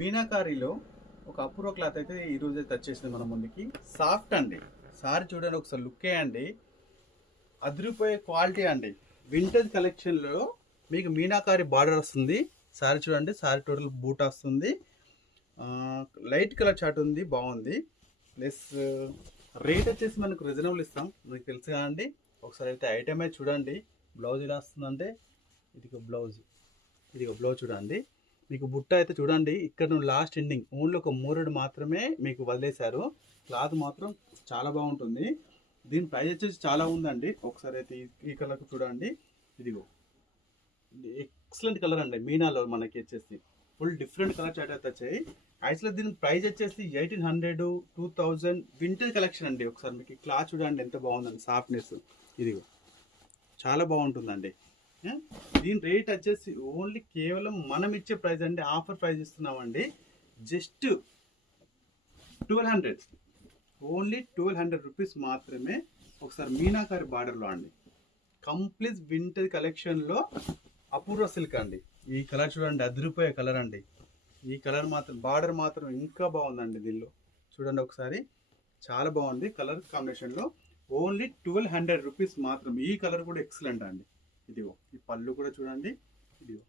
మీనాకారిలో ఒక అపూర్వ క్లాత్ అయితే ఈరోజు అయితే వచ్చేసింది మన ముందుకి. సాఫ్ట్ అండి. సారీ చూడండి, ఒకసారి లుక్ వేయండి. అదిరిపోయే క్వాలిటీ అండి. వింటేజ్ కలెక్షన్లో మీకు మీనాకారి బార్డర్ వస్తుంది. సారీ చూడండి, సారీ టోటల్ బూట్ వస్తుంది. లైట్ కలర్ చాట్ ఉంది, బాగుంది. ప్లస్ రేట్ వచ్చేసి మనకు రీజనబుల్ ఇస్తాం, మీకు తెలుసు కదండి. ఒకసారి అయితే ఐటమ్ అయితే చూడండి. బ్లౌజ్ ఎలా వస్తుందంటే ఇది బ్లౌజ్ చూడండి. మీకు బుట్ట అయితే చూడండి, ఇక్కడ నుండి లాస్ట్ ఎండింగ్ ఓన్లీ ఒక మూరెడు మాత్రమే మీకు వదిలేశారు. క్లాత్ మాత్రం చాలా బాగుంటుంది. దీని ప్రైస్ వచ్చేసి చాలా ఉందండి. ఒకసారి అయితే ఈ కలర్ చూడండి. ఇదిగో ఎక్సలెంట్ కలర్ అండి. మీనాలో మనకి వచ్చేసి ఫుల్ డిఫరెంట్ కలర్ చాట్ అయితే వచ్చాయి. యాక్చువల్గా దీని ప్రైస్ వచ్చేసి 1800, 2000 వింటేజ్ కలెక్షన్ అండి. ఒకసారి మీకు క్లాత్ చూడండి ఎంత బాగుందండి, సాఫ్ట్నెస్. ఇదిగో చాలా బాగుంటుందండి. దీని రేట్ వచ్చేసి ఓన్లీ కేవలం మనం ఇచ్చే ప్రైస్ అండి, ఆఫర్ ప్రైస్ ఇస్తున్నామండి. జస్ట్ 1200, ఓన్లీ 1200 రూపీస్ మాత్రమే. ఒకసారి మీనాకారి బార్డర్లో అండి, కంప్లీట్ వింటేజ్ కలెక్షన్లో అపూర్వ సిల్క్ అండి. ఈ కలర్ చూడండి, అదిరిపోయే కలర్ అండి. ఈ కలర్ మాత్రం బార్డర్ మాత్రం ఇంకా బాగుందండి. దీనిలో చూడండి ఒకసారి, చాలా బాగుంది కలర్ కాంబినేషన్లో. ఓన్లీ 1200 రూపీస్ మాత్రం. ఈ కలర్ కూడా ఎక్సలెంట్ అండి. ఇదిగో ఈ పళ్ళు కూడా చూడండి. ఇదిగో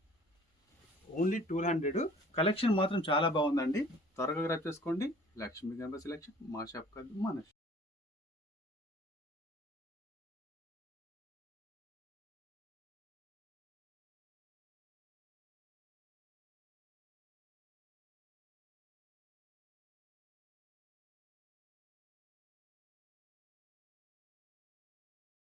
ఓన్లీ 1200. కలెక్షన్ మాత్రం చాలా బాగుందండి. త్వరగా గ్రాప్ చేసుకోండి. లక్ష్మీ గణపతి సెలెక్షన్ మా షాప్ కాదు, మన